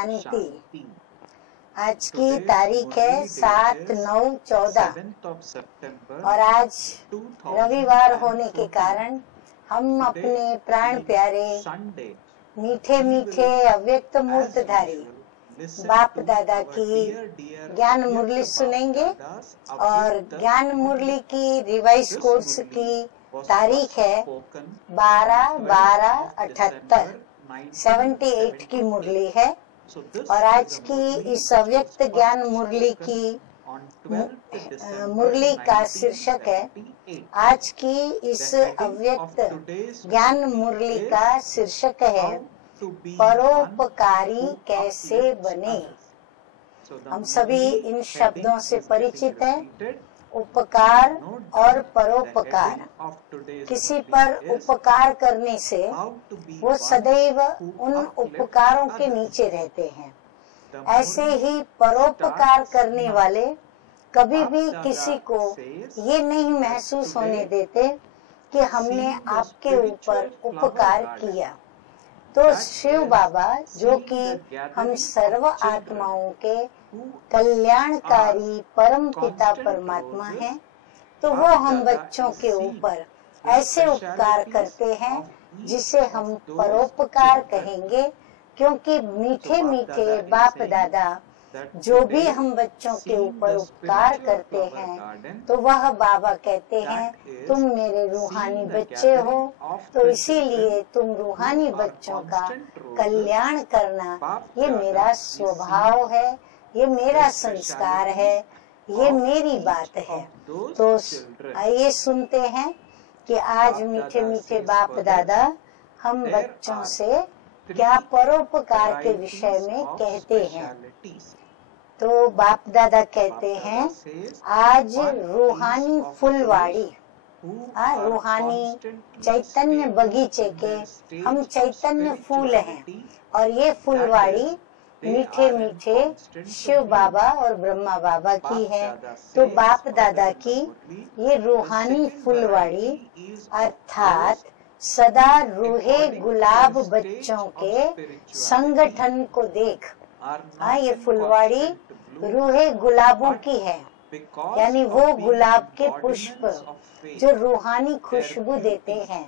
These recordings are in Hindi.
शांति। आज की तारीख है 7/9/14 और आज रविवार होने के कारण हम अपने प्राण प्यारे मीठे मीठे अव्यक्त मूर्तधारी बाप दादा की ज्ञान मुरली सुनेंगे। और ज्ञान मुरली की रिवाइज कोर्स की तारीख है 12/12/78 78 की मुरली है। और आज की इस अव्यक्त ज्ञान मुरली की मुरली का शीर्षक है, आज की इस अव्यक्त ज्ञान मुरली का शीर्षक है परोपकारी कैसे बने। हम सभी इन शब्दों से परिचित हैं, उपकार और परोपकार। किसी पर उपकार करने से वो सदैव उन उपकारों के नीचे रहते हैं। ऐसे ही परोपकार करने वाले कभी भी किसी को ये नहीं महसूस होने देते कि हमने आपके ऊपर उपकार किया। तो शिव बाबा, जो कि हम सर्व आत्माओं के कल्याणकारी परम पिता परमात्मा हैं, तो वो हम बच्चों के ऊपर ऐसे उपकार करते हैं जिसे हम परोपकार कहेंगे। क्योंकि मीठे मीठे बाप दादा जो भी हम बच्चों के ऊपर उपकार करते हैं, तो वह बाबा कहते हैं तुम मेरे रूहानी बच्चे हो, तो इसीलिए तुम रूहानी बच्चों का कल्याण करना ये मेरा स्वभाव है, ये मेरा संस्कार है, ये मेरी बात है। तो आइए सुनते हैं कि आज मीठे मीठे बाप दादा हम बच्चों से क्या परोपकार के विषय में कहते हैं। तो बाप दादा कहते हैं, आज रूहानी फुलवाड़ी, रूहानी चैतन्य बगीचे के हम चैतन्य फूल हैं। और ये फुलवाड़ी मीठे मीठे शिव बाबा और ब्रह्मा बाबा की है। तो बाप दादा की ये रूहानी फुलवाड़ी अर्थात सदा रूहे गुलाब बच्चों के संगठन को देख। ये फुलवाड़ी रूहे गुलाबों की है, यानी वो गुलाब के पुष्प जो रूहानी खुशबू देते हैं,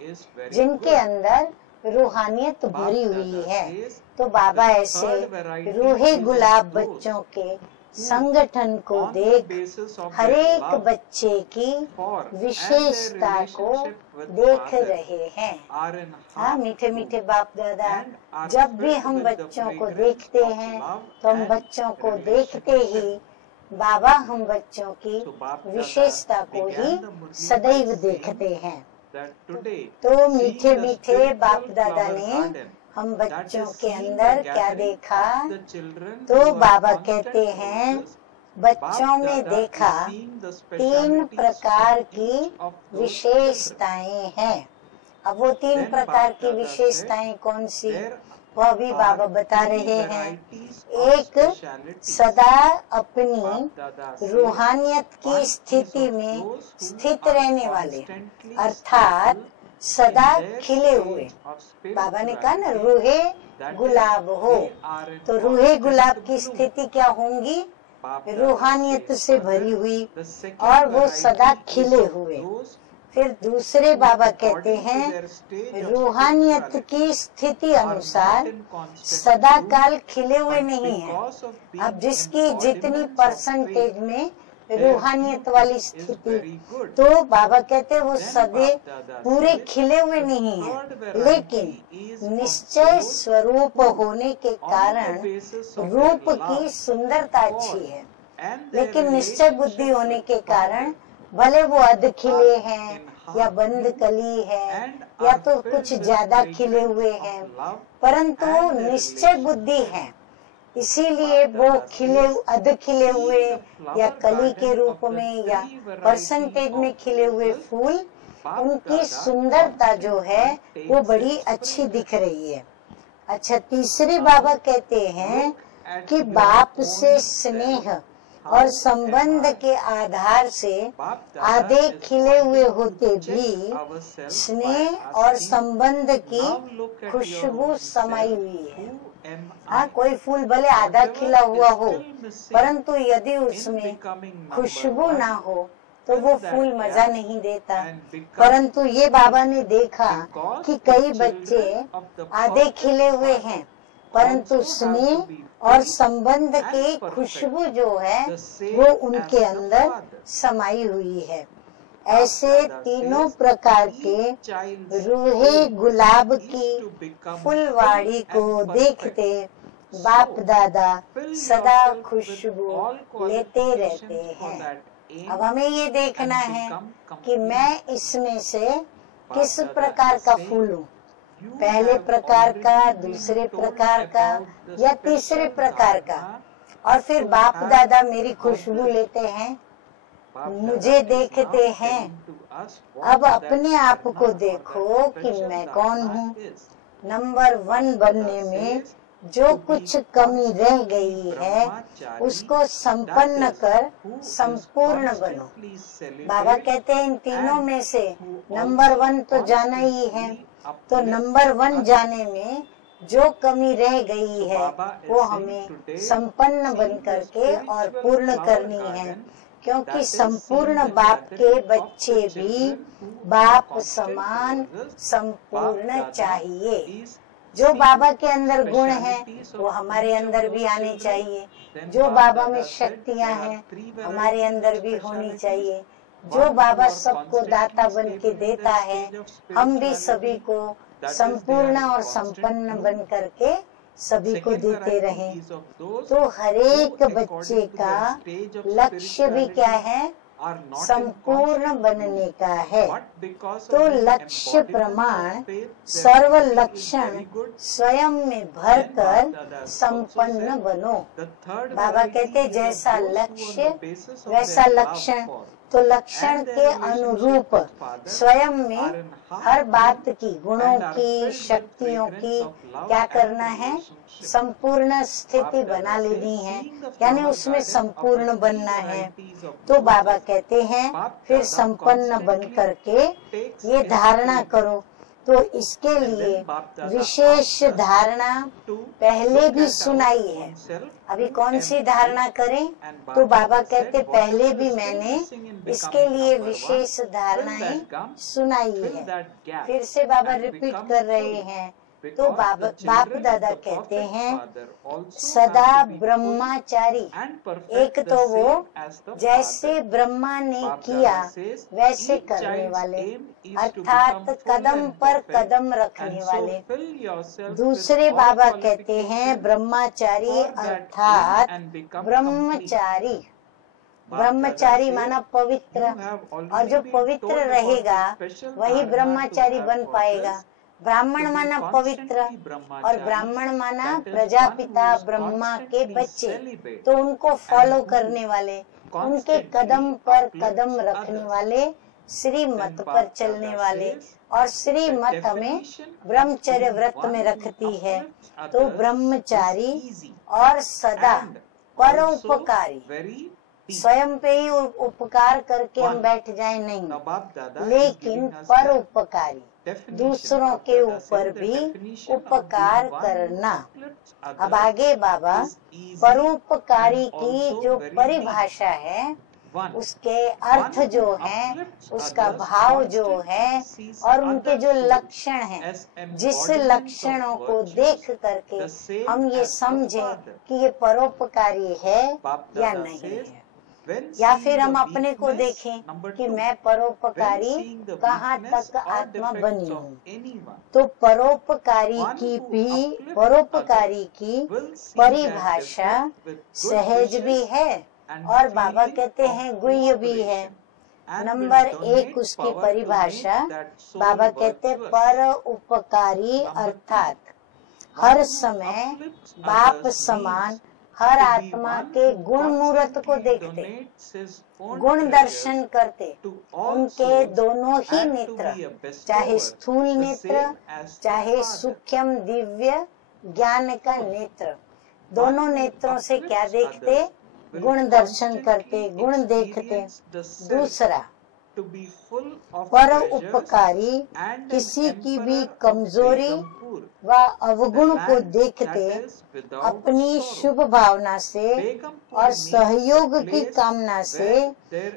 जिनके अंदर रूहानियत भरी हुई है। तो बाबा ऐसे रूहे गुलाब बच्चों के संगठन को देख हर एक बच्चे की विशेषता को देख रहे हैं। मीठे मीठे बाप दादा, जब भी हम बच्चों को देखते हैं तो हम बच्चों को देखते ही बाबा हम बच्चों की विशेषता को ही सदैव देखते हैं। तो मीठे मीठे बाप दादा ने हम बच्चों के अंदर क्या देखा। तो बाबा कहते हैं बच्चों में देखा 3 प्रकार की विशेषताएं हैं। अब वो 3 प्रकार की विशेषताएं कौन सी, वह भी बाबा बता रहे हैं। एक, सदा अपनी रूहानियत की स्थिति में स्थित रहने वाले, अर्थात सदा खिले हुए। बाबा ने कहा ना रूहे गुलाब हो, तो रूहे गुलाब की स्थिति क्या होंगी, रूहानियत से भरी हुई और वो सदा खिले हुए। फिर दूसरे बाबा कहते हैं रूहानियत की स्थिति अनुसार सदा काल खिले हुए नहीं है। अब जिसकी जितनी परसेंटेज में रूहानियत वाली स्थिति, तो बाबा कहते हैं वो सदे पूरे खिले हुए नहीं है, लेकिन निश्चय स्वरूप होने के कारण रूप की सुंदरता अच्छी है। लेकिन निश्चय बुद्धि होने के कारण भले वो अध खिले हैं या बंद कली है या तो कुछ ज्यादा खिले हुए हैं, परंतु निश्चय बुद्धि है, इसीलिए वो अध खिले हुए या कली के रूप में या परसेंटेज में खिले हुए फूल, उनकी सुंदरता जो है वो बड़ी अच्छी दिख रही है। अच्छा, तीसरे बाबा कहते हैं कि बाप से स्नेह और संबंध के आधार से आधे खिले हुए होते भी स्नेह और संबंध की खुशबू समाई हुई है। हाँ, कोई फूल भले आधा खिला हुआ हो, परंतु यदि उसमें खुशबू ना हो तो वो फूल मजा नहीं देता। परंतु ये बाबा ने देखा कि कई बच्चे आधे खिले हुए हैं, परंतु स्नेह और संबंध की खुशबू जो है वो उनके अंदर समाई हुई है। ऐसे तीनों प्रकार के रूहे गुलाब की फुलवाड़ी को देखते बाप दादा सदा खुशबू लेते रहते हैं। अब हमें ये देखना है कि मैं इसमें से किस प्रकार का फूल हूँ, पहले प्रकार का, दूसरे प्रकार का या तीसरे प्रकार का। और फिर बाप दादा मेरी खुशबू लेते हैं, मुझे देखते हैं। अब अपने आप को देखो कि मैं कौन हूँ। नंबर 1 बनने में जो कुछ कमी रह गई है उसको संपन्न कर संपूर्ण बनो। बाबा कहते हैं इन तीनों में से नंबर 1 तो जाना ही है, तो नंबर 1 जाने में जो कमी रह गई है वो हमें संपन्न बन करके और पूर्ण करनी है। क्योंकि संपूर्ण बाप के बच्चे भी बाप समान संपूर्ण चाहिए। जो बाबा के अंदर गुण है वो हमारे अंदर भी आने चाहिए। जो बाबा में शक्तियां हैं हमारे अंदर भी होनी चाहिए। जो बाबा सबको दाता बन के देता है, हम भी सभी को संपूर्ण और संपन्न बन करके सभी को देते रहें। तो हर एक बच्चे का लक्ष्य भी क्या है? संपूर्ण बनने का है। तो लक्ष्य प्रमाण सर्व लक्षण स्वयं में भरकर संपन्न बनो। बाबा कहते जैसा लक्ष्य वैसा लक्षण। तो लक्षण के अनुरूप स्वयं में हर बात की, गुणों की, शक्तियों की क्या करना है? संपूर्ण स्थिति बना लेनी है, यानी उसमें संपूर्ण बनना है। तो बाबा कहते हैं फिर संपन्न बन करके ये धारणा करो। तो इसके लिए विशेष धारणा पहले भी सुनाई है। अभी कौन सी धारणा करें? तो बाबा कहते पहले भी मैंने इसके लिए विशेष धारणाएं सुनाई है। फिर से बाबा रिपीट कर रहे हैं। तो बाप दादा कहते हैं सदा ब्रह्मचारी। एक तो वो जैसे ब्रह्मा ने किया वैसे करने वाले, अर्थात कदम पर कदम रखने वाले। दूसरे बाबा कहते हैं ब्रह्मचारी अर्थात ब्रह्मचारी। ब्रह्मचारी माना पवित्र, और जो पवित्र रहेगा वही ब्रह्मचारी बन पाएगा। ब्राह्मण माना पवित्र, और ब्राह्मण माना प्रजापिता ब्रह्मा के बच्चे, तो उनको फॉलो करने वाले, उनके कदम पर कदम रखने वाले, श्रीमत पर चलने वाले। और श्रीमत हमें ब्रह्मचर्य व्रत में रखती है। तो ब्रह्मचारी और सदा परोपकारी। स्वयं पे ही उपकार करके हम बैठ जाए नहीं, लेकिन परोपकारी, दूसरों के ऊपर भी उपकार करना। अब आगे बाबा परोपकारी की जो परिभाषा है, उसके अर्थ जो है, उसका भाव जो है, और उनके जो लक्षण हैं, जिस लक्षणों को देख करके हम ये समझें कि ये परोपकारी है या नहीं है। या फिर हम अपने को देखें कि मैं परोपकारी कहाँ तक आत्मा बनी हूँ। तो परोपकारी की परिभाषा सहज भी है और बाबा कहते हैं गुह्य भी है। नंबर 1 उसकी परिभाषा बाबा कहते पर उपकारी अर्थात हर समय बाप समान हर आत्मा के गुण मूर्त को देखते, गुण दर्शन करते। उनके दोनों ही नेत्र, चाहे स्थूल नेत्र चाहे सूक्ष्म दिव्य ज्ञान का नेत्र, दोनों नेत्रों से क्या देखते? गुण दर्शन करते, गुण देखते। दूसरा परोपकारी किसी की भी कमजोरी व अवगुण को देखते अपनी शुभ भावना से और सहयोग की कामना से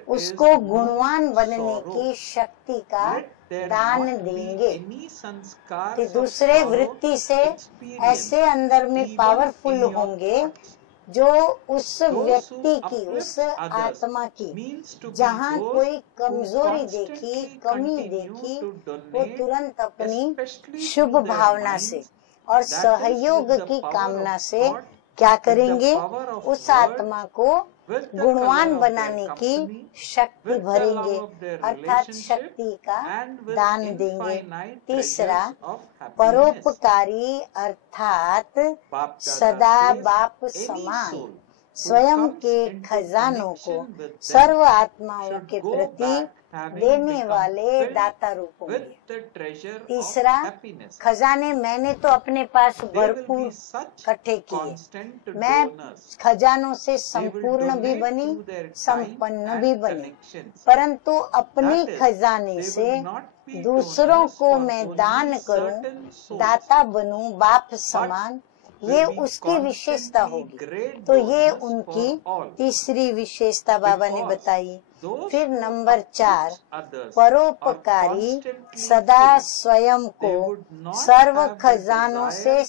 उसको गुणवान बनने की शक्ति का दान देंगे। कि दूसरे वृत्ति से ऐसे अंदर में पावरफुल होंगे जो उस व्यक्ति की, उस आत्मा की जहाँ कोई कमजोरी देखी, कमी देखी, वो तुरंत अपनी शुभ भावना से और सहयोग की कामना से क्या करेंगे, उस आत्मा को गुणवान बनाने की शक्ति भरेंगे, अर्थात शक्ति का दान देंगे। तीसरा, परोपकारी अर्थात सदा बाप समान स्वयं के खजानों को सर्व आत्माओं के प्रति देने वाले दाता रूप होंगे। तीसरा, खजाने मैंने तो अपने पास भरपूर इकट्ठे किए, मैं खजानों से संपूर्ण भी बनी, संपन्न भी बनी, परंतु अपने खजाने से दूसरों को मैं दान करूं, दाता बनूं, बाप समान, ये उसकी विशेषता होगी। तो ये उनकी तीसरी विशेषता बाबा ने बताई। फिर नंबर 4, परोपकारी सदा स्वयं को सर्व खजानों से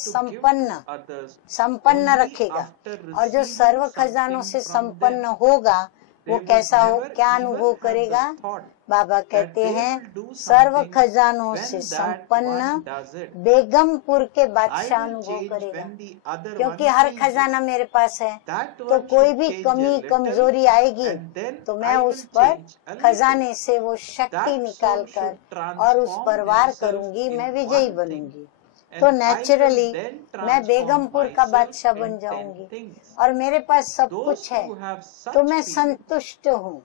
संपन्न रखेगा। और जो सर्व खजानों से संपन्न होगा वो कैसा हो, क्या अनुभव करेगा? बाबा कहते हैं सर्व खजानों से संपन्न बेगमपुर के बादशाह अनुभव करेगा। क्योंकि हर खजाना मेरे पास है, तो कोई भी कमी कमजोरी आएगी तो मैं उस पर खजाने से वो शक्ति निकाल कर और उस पर वार करूंगी, मैं विजयी बनूंगी। तो नेचुरली मैं बेगमपुर का बादशाह बन जाऊंगी और मेरे पास सब कुछ है, तो मैं संतुष्ट हूँ।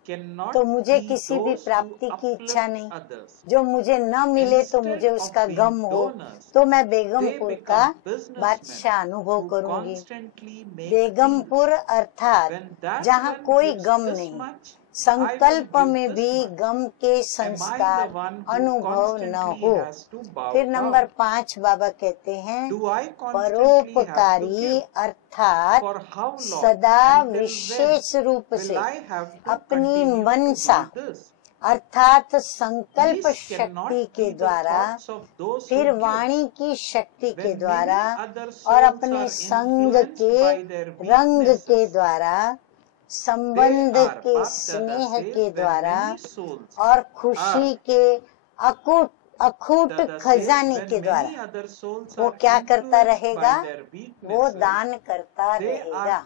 तो मुझे किसी भी प्राप्ति की इच्छा नहीं, जो मुझे न मिले तो मुझे उसका गम हो, तो मैं बेगमपुर का बादशाह अनुभव करूंगी। बेगमपुर अर्थात जहाँ कोई गम नहीं, संकल्प में भी गम के संस्कार अनुभव न हो। फिर नंबर 5 बाबा कहते हैं परोपकारी अर्थात सदा विशेष रूप से अपनी मनसा अर्थात संकल्प शक्ति के द्वारा, फिर वाणी की शक्ति के द्वारा और अपने संग के रंग के द्वारा, संबंध के स्नेह के द्वारा और खुशी के अखूट खजाने के द्वारा वो क्या करता रहेगा, वो दान करता रहेगा।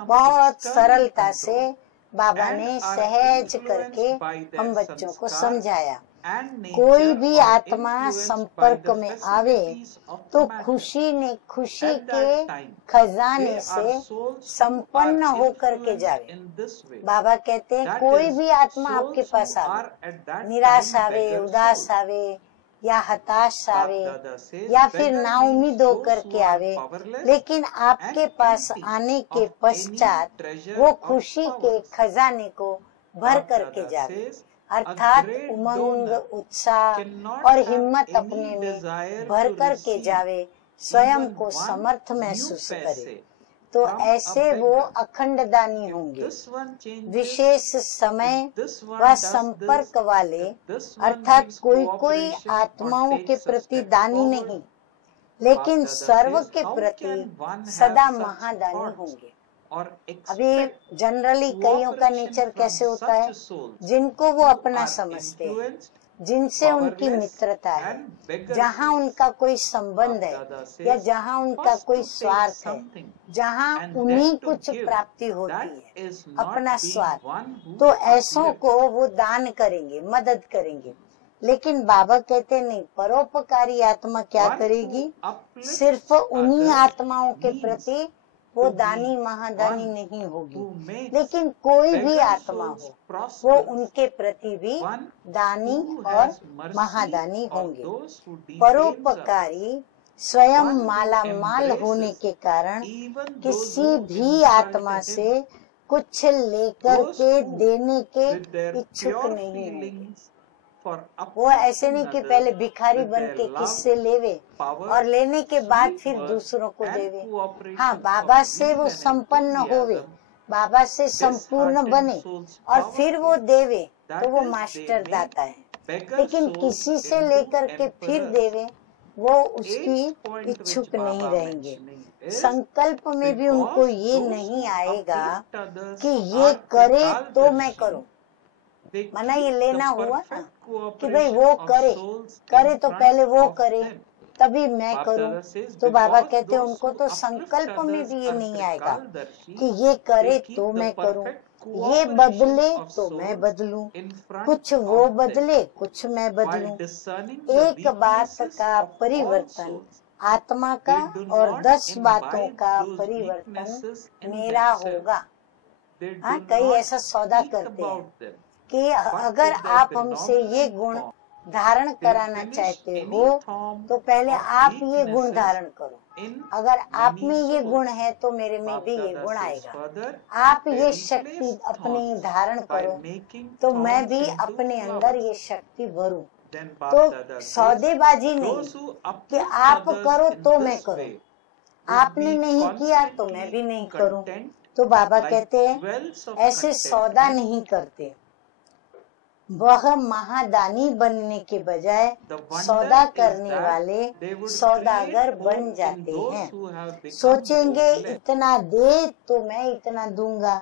बहुत सरलता से बाबा ने सहज करके हम बच्चों को समझाया। कोई भी आत्मा संपर्क में आवे तो खुशी के खजाने से संपन्न होकर के जावे। बाबा कहते हैं कोई भी आत्मा आपके पास आवे, निराश आवे, उदास आवे या हताश आवे या फिर नाउम्मीद होकर के आवे, लेकिन आपके पास आने के पश्चात वो खुशी के खजाने को भर करके जावे, अर्थात उमंग, उत्साह और हिम्मत अपने में भर कर के जावे, स्वयं को समर्थ महसूस करे। तो ऐसे वो अखंड दानी होंगे। विशेष समय व संपर्क वाले अर्थात कोई आत्माओं के प्रति दानी नहीं, लेकिन सर्व के प्रति सदा महादानी होंगे। अभी जनरली कईयों का नेचर कैसे होता है, जिनको वो अपना समझते हैं, जिनसे उनकी मित्रता है, जहाँ उनका कोई संबंध है या जहाँ उनका कोई स्वार्थ है, जहाँ उन्हें कुछ प्राप्ति होती है, अपना स्वार्थ, तो ऐसों को वो दान करेंगे, मदद करेंगे। लेकिन बाबा कहते नहीं, परोपकारी आत्मा क्या करेगी, सिर्फ उन्हीं आत्माओं के प्रति वो दानी महादानी नहीं होगी, लेकिन कोई भी आत्मा हो वो उनके प्रति भी दानी और महादानी होंगे। परोपकारी स्वयं माला माल होने के कारण किसी भी आत्मा से कुछ लेकर के देने के इच्छुक नहीं होंगे। वो ऐसे नहीं कि पहले भिखारी बन के किससे लेवे और लेने के बाद फिर दूसरों को देवे। हाँ, बाबा से वो संपन्न होवे, बाबा से संपूर्ण बने और फिर वो देवे, तो वो मास्टर दाता है। लेकिन किसी से लेकर के फिर देवे, वो उसकी इच्छुक नहीं रहेंगे। संकल्प में भी उनको ये नहीं आएगा कि ये करे तो मैं करूं। माना ये लेना हुआ ना कि भाई वो करे तो पहले वो करे तभी मैं करूं। तो बाबा कहते हैं उनको तो संकल्प में भी ये नहीं आएगा कि ये करे तो मैं करूं, ये बदले तो मैं बदलूं, कुछ वो बदले कुछ मैं बदलूं। एक बात का परिवर्तन आत्मा का और 10 बातों का परिवर्तन मेरा होगा। हाँ, कई ऐसा सौदा करते हैं कि अगर आप हमसे ये गुण धारण कराना चाहते हो तो पहले आप ये गुण धारण करो। अगर आप में ये गुण है तो मेरे में भी ये गुण आएगा। आप ये शक्ति अपनी धारण करो तो मैं भी अपने अंदर ये शक्ति भरूं। तो सौदेबाजी नहीं कि आप करो तो मैं करूं, आपने नहीं किया तो मैं भी नहीं करूं। तो बाबा कहते हैं ऐसे सौदा नहीं करते। वह महादानी बनने के बजाय सौदा करने वाले सौदागर बन जाते हैं। सोचेंगे इतना दे तो मैं इतना दूंगा,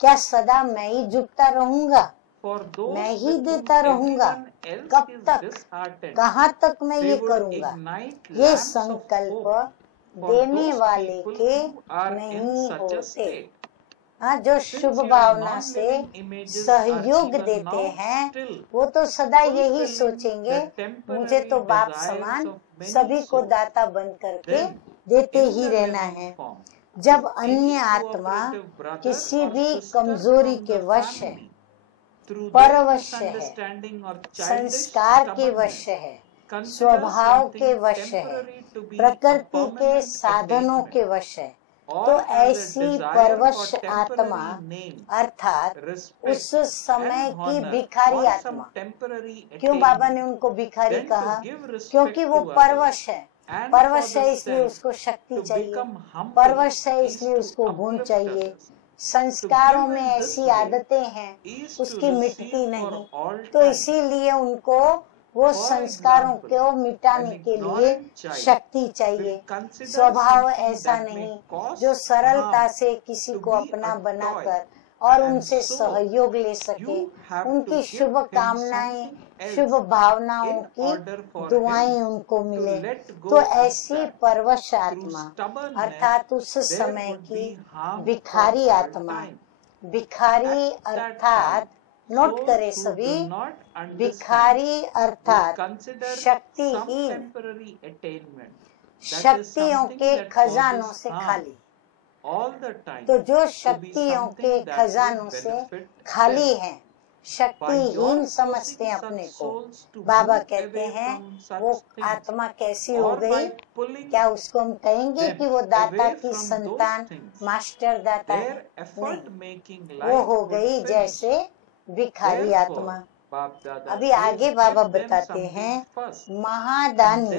क्या सदा मैं ही झुकता रहूंगा, मैं ही देता रहूंगा, कब तक, कहाँ तक मैं ये करूंगा। ये संकल्प देने वाले के नहीं होते। हाँ, जो शुभ भावना से सहयोग देते हैं वो तो सदा यही सोचेंगे मुझे तो बाप समान सभी को दाता बन करके देते ही रहना है। जब अन्य आत्मा किसी भी कमजोरी के वश है, परवश है, संस्कार के वश है, स्वभाव के वश है, प्रकृति के साधनों के वश है, तो ऐसी परवश आत्मा अर्थात उस समय की भिखारी आत्मा। क्यों बाबा ने उनको भिखारी कहा? क्योंकि वो परवश है। परवश है इसलिए उसको शक्ति चाहिए, परवश है इसलिए उसको गुण चाहिए। संस्कारों में ऐसी आदतें हैं उसकी मिटती नहीं, तो इसीलिए उनको वो संस्कारों को मिटाने के लिए शक्ति चाहिए। स्वभाव ऐसा नहीं जो सरलता से किसी को अपना बनाकर और उनसे सहयोग ले सके, उनकी शुभ कामनाएं, शुभ भावनाओं की दुआएं उनको मिले। तो ऐसी परवश आत्मा अर्थात उस समय की भिखारी आत्मा, भिखारी अर्थात नोट करे सभी, भिखारी अर्थात शक्तिहीन, शक्तियों के खजानों से खाली। तो जो शक्तियों के खजानों से खाली हैं, शक्तिहीन समझते हैं अपने को, बाबा कहते हैं वो आत्मा कैसी हो गई? क्या उसको हम कहेंगे कि वो दाता की संतान, मास्टर दाता है? नहीं, वो हो गई जैसे भिखारी आत्मा। अभी आगे बाबा बताते हैं महादानी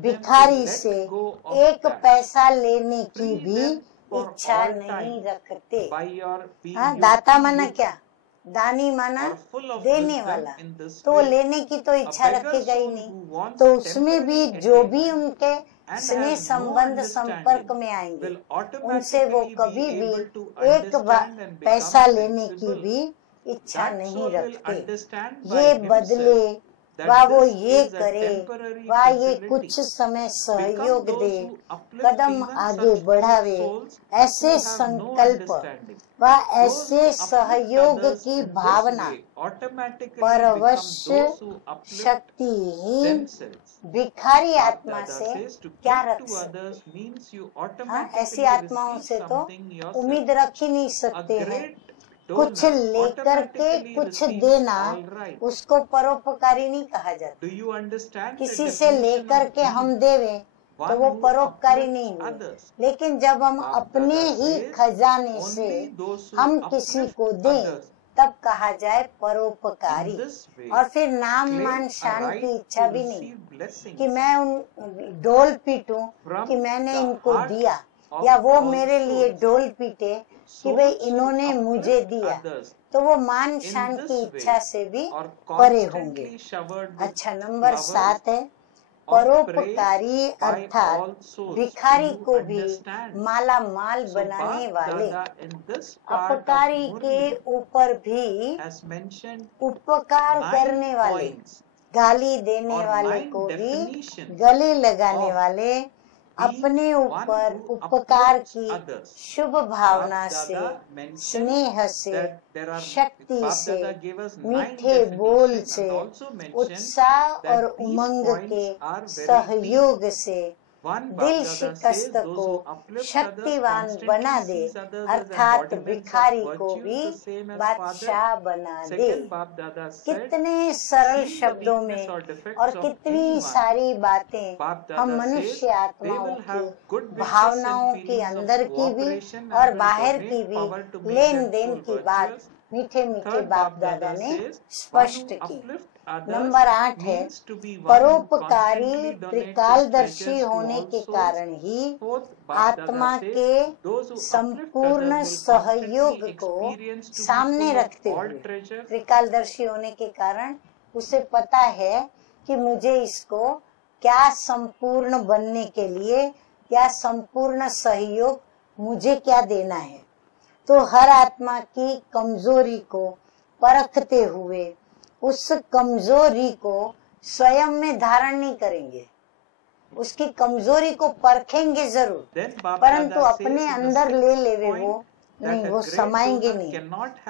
भिखारी से 1 पैसा लेने की भी इच्छा नहीं रखते। हाँ, दाता माना क्या? दानी माना देने वाला, तो वो लेने की तो इच्छा रखेगा ही नहीं। तो उसमें भी जो भी उनके स्नेह संबंध संपर्क में आएंगे उनसे वो कभी भी 1 पैसा लेने की भी इच्छा नहीं रखते। ये बदले वा वो ये करे वा ये कुछ समय सहयोग दे, कदम आगे बढ़ावे, ऐसे संकल्प व ऐसे सहयोग की भावना परवश शक्तिहीन भिखारी आत्मा से क्या रख सकते? हाँ, ऐसी आत्माओं से तो उम्मीद रख ही नहीं सकते हैं। कुछ लेकर के कुछ देना उसको परोपकारी नहीं कहा जाता। किसी से लेकर के हम देवे तो वो परोपकारी नहीं हुए। लेकिन जब हम अपने ही खजाने से हम किसी को दें तब कहा जाए परोपकारी। और फिर नाम मान शान की इच्छा भी नहीं कि मैं उन डोल पीटूं कि मैंने इनको दिया, या वो मेरे लिए डोल पीटे कि भाई इन्होंने मुझे दिया, तो वो मान शान की इच्छा से भी परे होंगे। अच्छा, नंबर 7 है परोपकारी, अर्थात भिखारी को भी माला माल बनाने वाले, अपकारी के ऊपर भी उपकार करने वाले, गाली देने वाले को भी गले लगाने वाले, अपने ऊपर उपकार की शुभ भावना से, स्नेह से, शक्ति से, मीठे बोल से, उत्साह और उमंग के सहयोग से दिल शिकस्त को शक्तिवान बना दे, अर्थात भिखारी को भी बादशाह बना दे। कितने सरल शब्दों में और कितनी सारी बातें हम मनुष्य आत्माओं की भावनाओं की अंदर की भी और बाहर की भी लेन देन की बात मीठे मीठे बाप दादा ने स्पष्ट की। नंबर 8 है परोपकारी, त्रिकालदर्शी होने के कारण ही आत्मा के संपूर्ण सहयोग को सामने रखते हुए, त्रिकालदर्शी होने के कारण उसे पता है कि मुझे इसको क्या संपूर्ण बनने के लिए, क्या संपूर्ण सहयोग मुझे क्या देना है। तो हर आत्मा की कमजोरी को परखते हुए उस कमजोरी को स्वयं में धारण नहीं करेंगे, उसकी कमजोरी को परखेंगे जरूर, परंतु अपने अंदर ले लेवे वो नहीं, वो समाएंगे नहीं,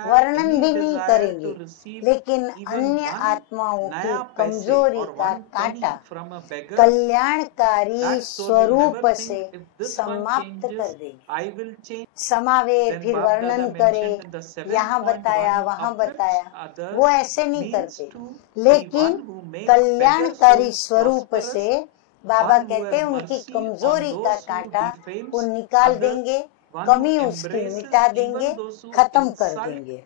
वर्णन भी नहीं करेंगे। लेकिन अन्य आत्माओं की कमजोरी का कांटा कल्याणकारी स्वरूप से समाप्त कर देंगे। समावे, फिर वर्णन करे, यहाँ बताया वहाँ बताया, वो ऐसे नहीं करते। लेकिन कल्याणकारी स्वरूप से बाबा कहते हैं उनकी कमजोरी का कांटा वो निकाल देंगे, कमी उसकी मिटा देंगे, खत्म कर देंगे।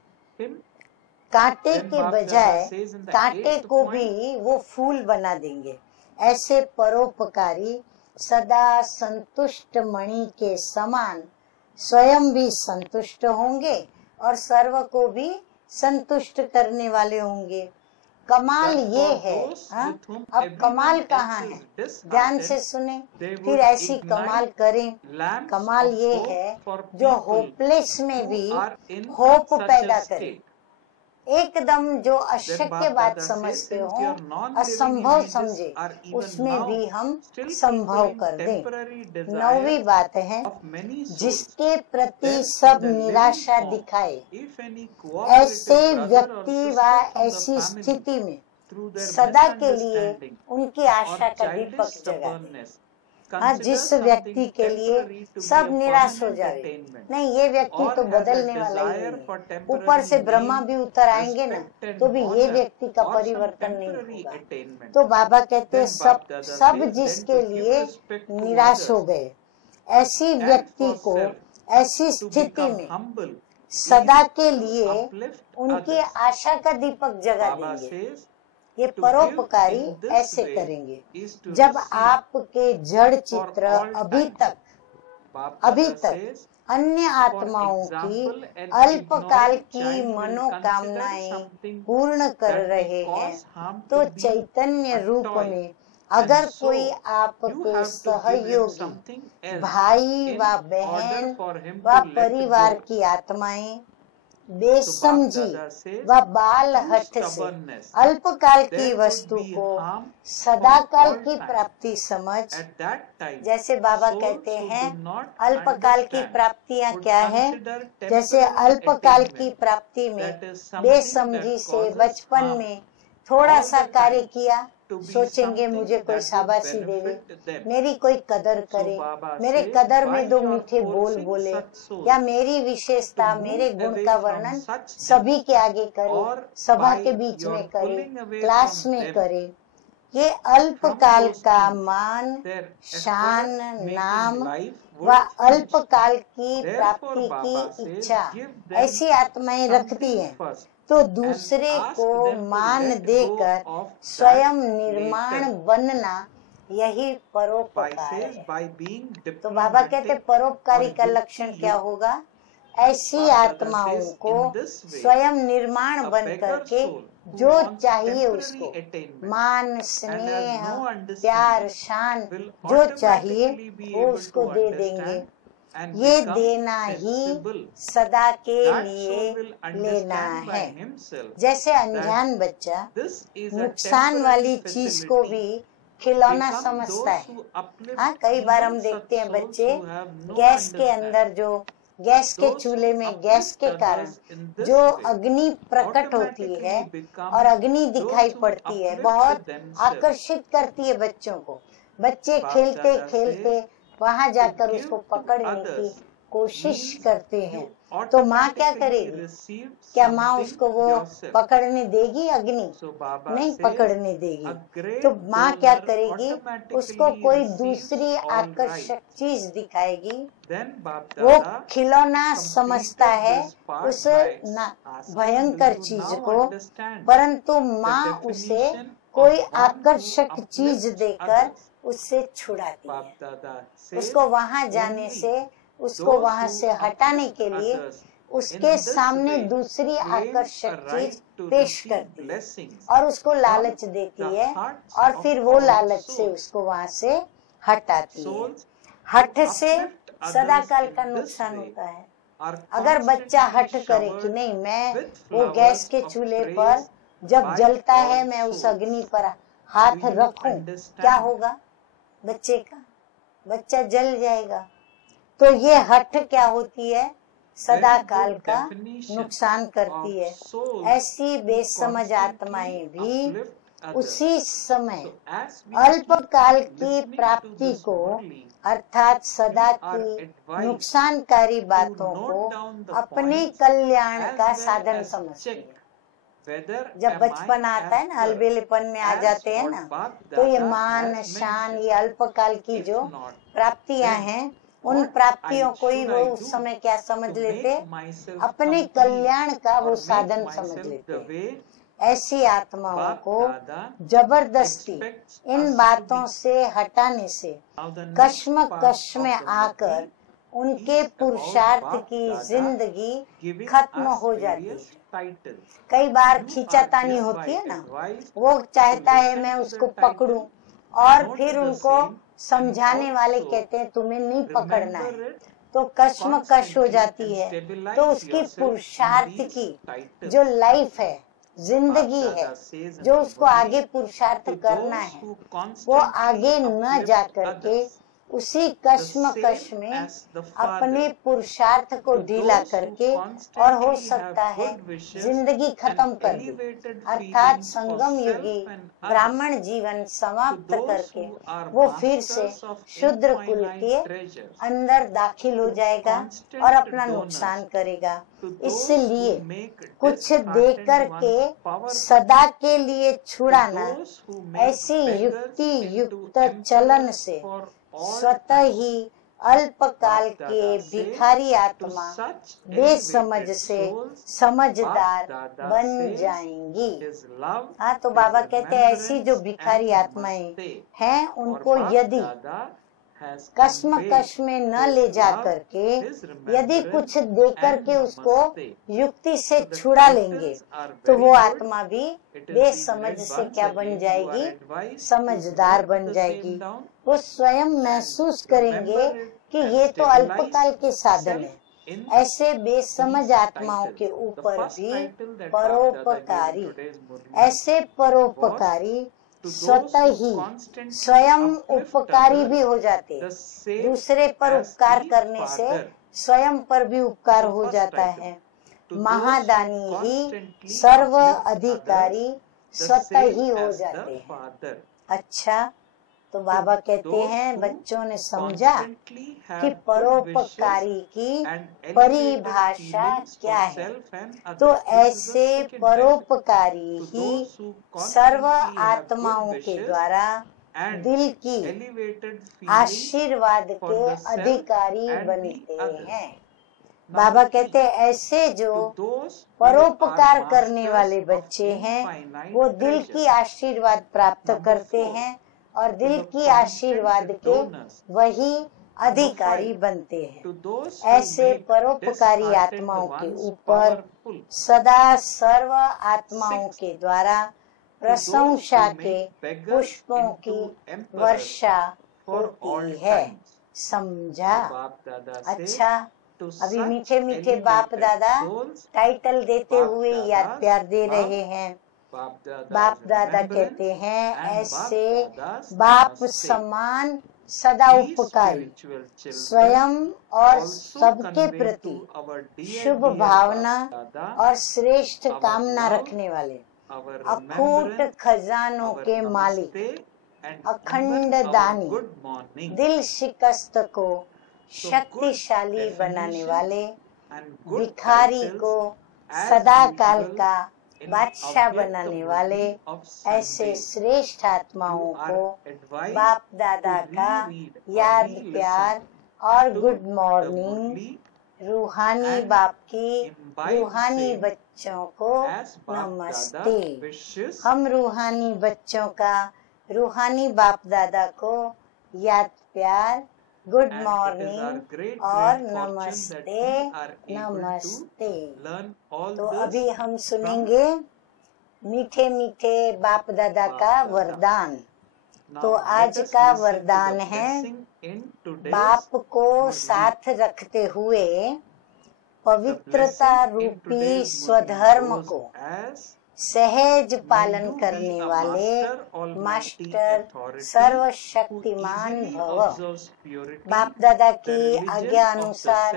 कांटे के बजाय कांटे को भी वो फूल बना देंगे। ऐसे परोपकारी सदा संतुष्ट मणि के समान स्वयं भी संतुष्ट होंगे और सर्व को भी संतुष्ट करने वाले होंगे। कमाल ये है, अब कमाल कहाँ है, ध्यान से सुने, फिर ऐसी कमाल करें। कमाल ये है जो होपलेस में भी होप पैदा करे, एकदम जो अशक्य बात समझते हो, असंभव समझे, उसमें भी हम संभव कर दें। 9वीं बात है जिसके प्रति सब निराशा दिखाए, ऐसे व्यक्ति व ऐसी स्थिति में सदा के लिए उनकी आशा का दीपक जगाए। हाँ, जिस व्यक्ति के लिए सब निराश हो जाए, नहीं ये व्यक्ति तो बदलने वाला ही नहीं, ऊपर से ब्रह्मा भी उतर आएंगे ना तो भी ये व्यक्ति का परिवर्तन नहीं होगा। तो बाबा कहते हैं सब जिसके लिए निराश हो गए, ऐसी व्यक्ति को ऐसी स्थिति में सदा के लिए उनकी आशा का दीपक जगा देंगे। ये परोपकारी ऐसे करेंगे जब आपके जड़ चित्र अभी तक अन्य आत्माओं की अल्पकाल की मनोकामनाएं पूर्ण कर रहे हैं, तो चैतन्य रूप में अगर कोई आपके सहयोगी भाई व बहन व परिवार की आत्माएं बेसमझी व बाल हठ से अल्पकाल की वस्तु को सदाकाल की प्राप्ति समझ, जैसे बाबा कहते हैं अल्पकाल की प्राप्तियां क्या है, जैसे अल्पकाल की प्राप्ति में बेसमझी से बचपन में थोड़ा सा कार्य किया, सोचेंगे मुझे कोई शाबाशी देवे, मेरी कोई कदर करे, मेरे कदर में 2 मीठे बोल बोले, या मेरी विशेषता मेरे गुण का वर्णन सभी के आगे करे, सभा के बीच में करे, क्लास में करे, ये अल्पकाल का मान, शान, नाम व अल्पकाल की प्राप्ति की इच्छा ऐसी आत्माएं रखती हैं, तो दूसरे को मान देकर स्वयं निर्माण बनना यही परोपकार है। तो बाबा कहते परोपकारी का लक्षण क्या होगा? ऐसी आत्माओं को स्वयं निर्माण बन करके जो चाहिए उसको, मान, स्नेह, प्यार, शान जो चाहिए वो उसको दे देंगे। ये देना ही सदा के लिए लेना है। जैसे अनजान बच्चा नुकसान वाली चीज को भी खिलौना समझता है। हाँ, कई बार हम देखते हैं बच्चे गैस के अंदर, जो गैस के चूल्हे में गैस के कारण जो अग्नि प्रकट होती है और अग्नि दिखाई पड़ती है, बहुत आकर्षित करती है बच्चों को। बच्चे खेलते खेलते वहां जाकर उसको पकड़ने की कोशिश करते हैं। तो माँ क्या करेगी? क्या माँ उसको वो पकड़ने देगी? अग्नि नहीं पकड़ने देगी। तो माँ क्या करेगी? उसको कोई दूसरी आकर्षक चीज दिखाएगी। वो खिलौना समझता है उस भयंकर चीज को, परंतु माँ उसे कोई आकर्षक चीज देकर उससे छुड़ाती है। उसको वहां जाने से, उसको वहां से हटाने के लिए उसके सामने दूसरी आकर्षक चीज पेश करती है और उसको लालच देती है, और फिर वो लालच से उसको वहां से हटाती है। हठ से सदा काल का नुकसान होता है। अगर बच्चा हठ करे कि नहीं, मैं वो गैस के चूल्हे पर जब जलता है मैं उस अग्नि पर हाथ रखूं, क्या होगा बच्चे का? बच्चा जल जाएगा। तो ये हठ क्या होती है? सदा काल का नुकसान करती है। ऐसी बेसमझ आत्माएं भी उसी समय अल्पकाल की प्राप्ति को, अर्थात सदा की नुकसानकारी बातों को अपने कल्याण का साधन समझती है। जब बचपन आता है ना, अलबेलेपन में आ जाते हैं ना, तो ये मान, शान, ये अल्पकाल की जो प्राप्तियां हैं, उन प्राप्तियों को ही वो उस समय क्या समझ लेते? अपने कल्याण का वो साधन समझ लेते। ऐसी आत्माओं को जबरदस्ती इन बातों से हटाने से कश्मकश में आकर उनके पुरुषार्थ की जिंदगी खत्म हो जाती है। कई बार खींचातानी होती है ना, वो चाहता है मैं उसको पकड़ूं, और फिर उनको समझाने वाले कहते हैं तुम्हें नहीं पकड़ना है, तो कश्मकश हो जाती है। तो उसकी पुरुषार्थ की जो लाइफ है, जिंदगी है, जो उसको आगे पुरुषार्थ करना है, वो आगे न जा करके उसी कश्मकश में अपने पुरुषार्थ को ढीला करके, और हो सकता है जिंदगी खत्म कर दी, अर्थात संगम युगी ब्राह्मण जीवन समाप्त करके वो फिर से शूद्र कुल के अंदर दाखिल हो जाएगा और अपना नुकसान करेगा। इसलिए कुछ देकर के सदा के लिए छुड़ाना, ऐसी युक्ति युक्त चलन से स्वतः ही अल्पकाल के भिखारी आत्मा बेसमझ से समझदार बन जाएंगी। हाँ, तो बाबा कहते हैं ऐसी जो भिखारी आत्माएं हैं, उनको यदि कश्मकश में न ले जा करके, यदि कुछ दे करके उसको युक्ति से छुड़ा लेंगे, तो वो आत्मा भी बेसमझ से क्या बन जाएगी? समझदार बन जाएगी। वो स्वयं महसूस करेंगे कि ये तो अल्पकाल के साधन है। ऐसे बेसमझ आत्माओं के ऊपर भी परोपकारी, ऐसे परोपकारी स्वतः ही स्वयं उपकारी भी हो जाते। दूसरे पर उपकार करने से स्वयं पर भी उपकार हो जाता है। महादानी ही सर्व अधिकारी स्वतः ही हो जाते हैं। अच्छा, तो बाबा कहते हैं बच्चों ने समझा कि परोपकारी की परिभाषा क्या है। तो ऐसे परोपकारी ही सर्व आत्माओं के द्वारा दिल की आशीर्वाद के अधिकारी बनते हैं। बाबा कहते हैं ऐसे जो परोपकार करने वाले बच्चे हैं वो दिल की आशीर्वाद प्राप्त करते हैं और दिल की आशीर्वाद के वही अधिकारी बनते हैं। ऐसे परोपकारी आत्माओं के ऊपर सदा सर्व आत्माओं के द्वारा प्रशंसा के पुष्पों की वर्षा होती है। समझा? अच्छा, अभी मीठे मीठे बाप दादा टाइटल देते हुए याद प्यार दे रहे हैं। बाप दादा कहते हैं ऐसे बाप समान सदा उपकारी, स्वयं और सबके प्रति शुभ भावना और श्रेष्ठ कामना रखने वाले, अखूट खजानों के मालिक, अखंड दानी, दिल शिकस्त को शक्तिशाली बनाने वाले, भिखारी को सदा काल का बादशाह बनाने वाले, ऐसे श्रेष्ठ आत्माओं को बाप दादा का याद प्यार और गुड मॉर्निंग। रूहानी बाप की रूहानी बच्चों को नमस्ते। हम रूहानी बच्चों का रूहानी बाप दादा को याद प्यार, गुड मॉर्निंग और नमस्ते नमस्ते। तो अभी हम सुनेंगे मीठे मीठे बाप दादा का वरदान। तो आज का वरदान है बाप को साथ रखते हुए पवित्रता रूपी स्वधर्म को सहज पालन करने वाले मास्टर सर्वशक्तिमान भव। बाप दादा की आज्ञा अनुसार,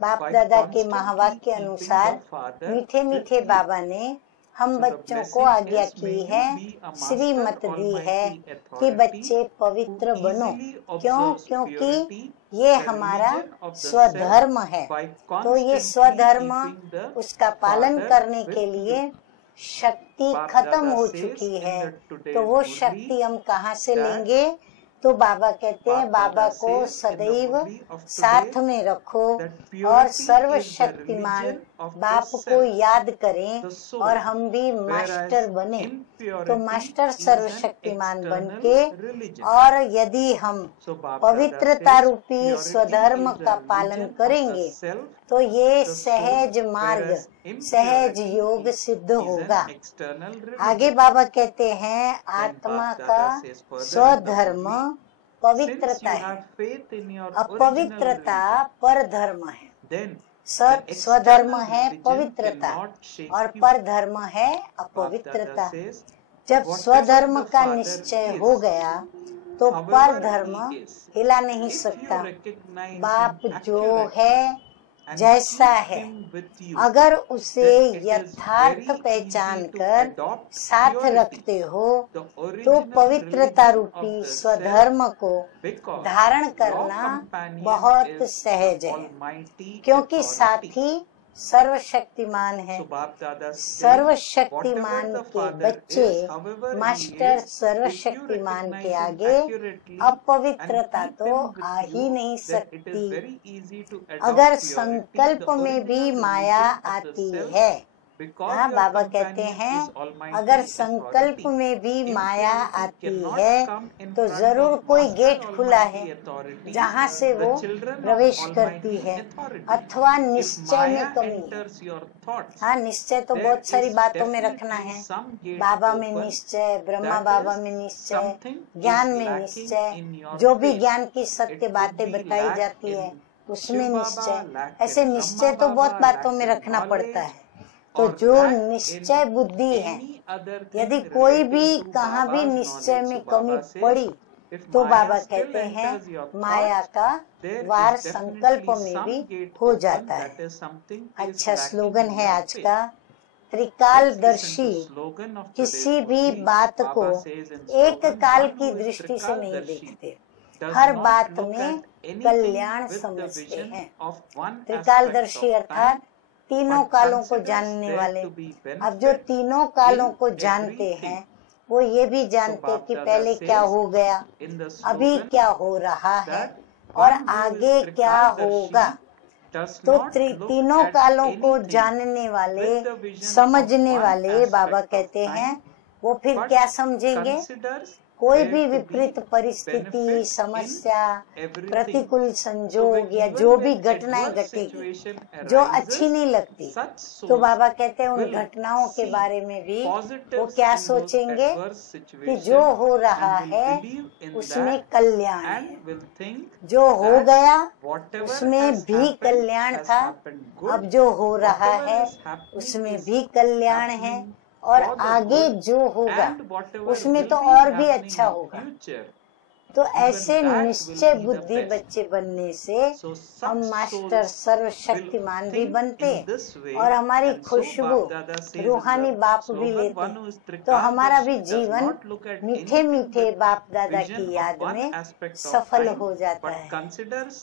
बाप दादा के महावाक्य अनुसार मीठे मीठे बाबा ने हम बच्चों को आज्ञा की है, श्रीमत दी है कि बच्चे पवित्र बनो। क्यों? क्योंकि ये हमारा स्वधर्म है। तो ये स्वधर्म उसका पालन करने के लिए शक्ति खत्म हो चुकी है। तो वो शक्ति हम कहाँ से लेंगे? तो बाबा कहते हैं बाबा को सदैव साथ में रखो और सर्वशक्तिमान बाप को याद करें और हम भी मास्टर बने। तो मास्टर सर्वशक्तिमान बनके, और यदि हम पवित्रता रूपी स्वधर्म का पालन करेंगे तो ये सहज मार्ग, सहज योग सिद्ध होगा। आगे बाबा कहते हैं आत्मा का स्वधर्म पवित्रता है, अपवित्रता पर धर्म है। स्वधर्म है पवित्रता और पर धर्म है अपवित्रता। जब स्वधर्म का निश्चय हो गया तो पर धर्म हिला नहीं सकता। बाप जो है जैसा है, अगर उसे यथार्थ पहचान कर साथ रखते हो तो पवित्रता रूपी स्वधर्म को धारण करना बहुत सहज है, क्योंकि साथी सर्वशक्तिमान है। सर्वशक्तिमान के बच्चे मास्टर सर्वशक्तिमान के आगे अपवित्रता तो आ ही नहीं सकती। अगर संकल्प में भी माया आती है, हाँ बाबा कहते हैं अगर संकल्प में भी माया आती है तो जरूर कोई गेट खुला है जहाँ से वो प्रवेश करती है, अथवा निश्चय में कमी। हाँ, निश्चय तो बहुत सारी बातों में रखना है। बाबा में निश्चय, ब्रह्मा बाबा में निश्चय, ज्ञान में निश्चय, जो भी ज्ञान की सत्य बातें बताई जाती है उसमें निश्चय। ऐसे निश्चय तो बहुत बातों में रखना पड़ता है। तो जो निश्चय बुद्धि है, यदि कोई भी कहाँ भी निश्चय में कमी पड़ी तो बाबा कहते हैं माया का वार संकल्प में भी हो जाता है। अच्छा स्लोगन है आज का, त्रिकालदर्शी किसी भी बात को एक काल की दृष्टि से नहीं देखते, हर बात में कल्याण समझते हैं। त्रिकालदर्शी अर्थात तीनों कालों को जानने वाले। अब जो तीनों कालों को जानते हैं वो ये भी जानते कि पहले क्या हो गया, अभी क्या हो रहा है और आगे क्या होगा। तो तीनों कालों को जानने वाले, समझने वाले बाबा कहते हैं वो फिर क्या समझेंगे, कोई भी विपरीत परिस्थिति, समस्या, प्रतिकूल संजोग या जो भी घटनाएं घटेगी जो अच्छी नहीं लगती, तो बाबा कहते हैं उन घटनाओं के बारे में भी वो क्या सोचेंगे कि जो हो रहा है उसमें कल्याण है, जो हो गया उसमें भी कल्याण था, अब जो हो रहा है उसमें भी कल्याण है और आगे जो होगा उसमें तो और भी अच्छा होगा। तो ऐसे निश्चय बुद्धि बच्चे बनने से हम मास्टर सर्वशक्तिमान भी बनते और हमारी खुशबू रूहानी बाप भी लेते। तो हमारा भी जीवन मीठे मीठे बाप दादा की याद में सफल हो जाता है।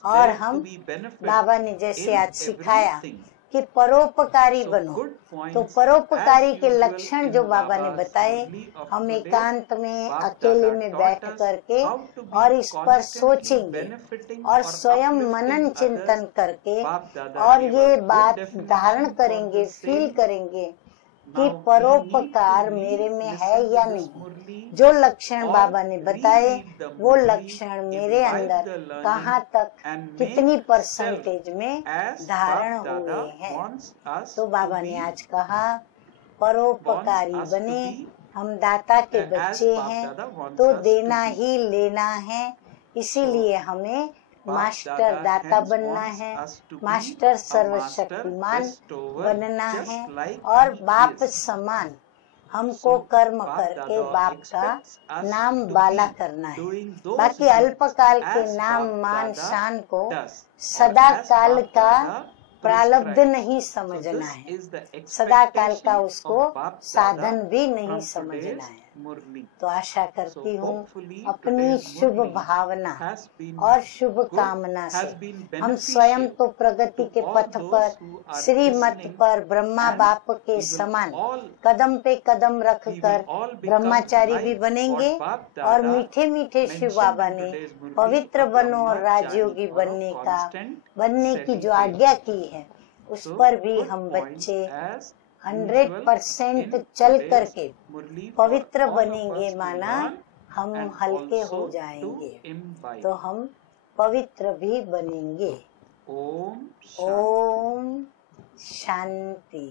और हम बाबा ने जैसे आज सिखाया कि परोपकारी बनो, तो परोपकारी के लक्षण जो बाबा ने बताए, हम एकांत में अकेले में बैठ करके और इस पर सोचेंगे और स्वयं मनन चिंतन करके और ये बात धारण करेंगे, फील करेंगे कि परोपकार मेरे में है या नहीं। जो लक्षण बाबा ने बताए वो लक्षण मेरे अंदर कहाँ तक, कितनी परसेंटेज में धारण हुए हैं। तो बाबा ने आज कहा परोपकारी बने, हम दाता के बच्चे हैं तो देना ही लेना है, इसीलिए हमें मास्टर दाता बनना है, मास्टर सर्वशक्तिमान बनना है और बाप समान हमको कर्म करके बाप का नाम बाला करना है। बाकी अल्पकाल के नाम मान शान को सदा काल का प्रारब्ध नहीं समझना है, सदा काल का उसको साधन भी नहीं समझना है। तो आशा करती हूँ अपनी शुभ भावना और शुभ कामना से हम स्वयं तो प्रगति के पथ पर, श्रीमत पर ब्रह्मा बाप के समान कदम पे कदम रख कर ब्रह्मचारी भी बनेंगे और मीठे मीठे शिव बाबा ने पवित्र बनो और राजयोगी बनने की जो आज्ञा की है उस पर भी हम बच्चे 100% चल करके पवित्र बनेंगे, माना हम हल्के हो जाएंगे तो हम पवित्र भी बनेंगे। ओम शांति।